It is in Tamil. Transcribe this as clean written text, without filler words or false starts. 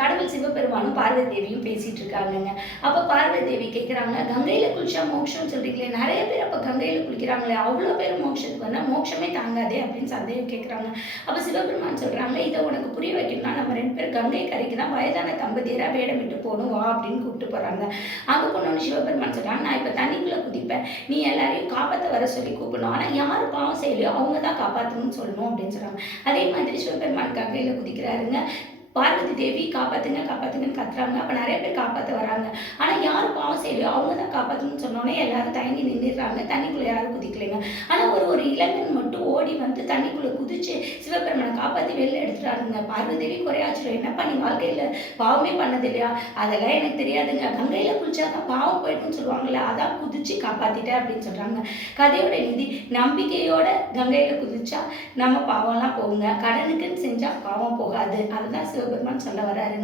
கடவுள் சிவபெருமானும் பார்வதி தேவியும் பேசிட்டு இருக்காங்கங்க. அப்ப பார்வதி தேவி கேட்குறாங்க, கங்கையில குளிச்சா மோட்சம்னு சொல்றீங்களே, நிறைய பேர் அப்ப கங்கையில குளிக்கிறாங்களே, அவ்வளோ பேர் மோட்சத்துக்கு வந்தா மோட்சமே தாங்காதே அப்படின்னு சந்தேகம் கேட்குறாங்க. அப்ப சிவபெருமான் சொல்றாங்க, இதை உனக்கு புரிய வைக்கணும்னா நம்ம 2 பேரும் கங்கை கரைக்கு தான் வயதான தம்பதியரா வேடமிட்டு போகணும் வா அப்படின்னு கூப்பிட்டு போறாங்க. அங்க போனோன்னு சிவபெருமான் சொல்றாங்க, நான் இப்ப தண்ணிக்குள்ள குதிப்பேன், நீ எல்லாரையும் காப்பாற்ற வர சொல்லி கூப்பிடணும், ஆனா யார் பாவம் செய்யலையோ அவங்க தான் காப்பாற்றணும்னு சொல்லணும் அப்படின்னு சொல்றாங்க. அதே மாதிரி சிவபெருமான் கங்கையில குதிக்கிறாருங்க. பார்வதி தேவி காப்பாத்துங்க காப்பாத்துங்கன்னு கத்துறாங்க. அப்ப நிறைய பேர் காப்பாத்த வராங்க. ஆனா யார் பாவம் செய்யலையோ அவங்க தான் காப்பாத்தணும்னு சொன்னோடனே எல்லாரும் தயங்கி நின்றுடுறாங்க. தண்ணிக்குள்ள யாரும் குதிக்கலைங்க. ஆனா ஒரு ஒரு இளைஞன் மட்டும் ஓடி வந்து தண்ணிக்குள்ள குதிச்சு சிவபெருமனை காப்பாத்தி வெளில எடுத்துறாருங்க. பார்வதி தேவி குறையாச்சும், என்னப்பா நீ வாழ்க்கையில பாவமே பண்ணது இல்லையா? அதெல்லாம் எனக்கு தெரியாதுங்க, கங்கையில குளிச்சாதான் பாவம் போயிடும்னு சொல்லுவாங்கல்ல, அதான் குதிச்சு காப்பாத்திட்டேன் அப்படின்னு சொல்றாங்க. கதையோட நிதி, நம்பிக்கையோட கங்கையில குதிச்சா நம்ம பாவம்லாம் போகுங்க, கடனுக்குன்னு செஞ்சா பாவம் போகாது. அதுதான் சிவபெருமான் சொல்ல வராருங்க.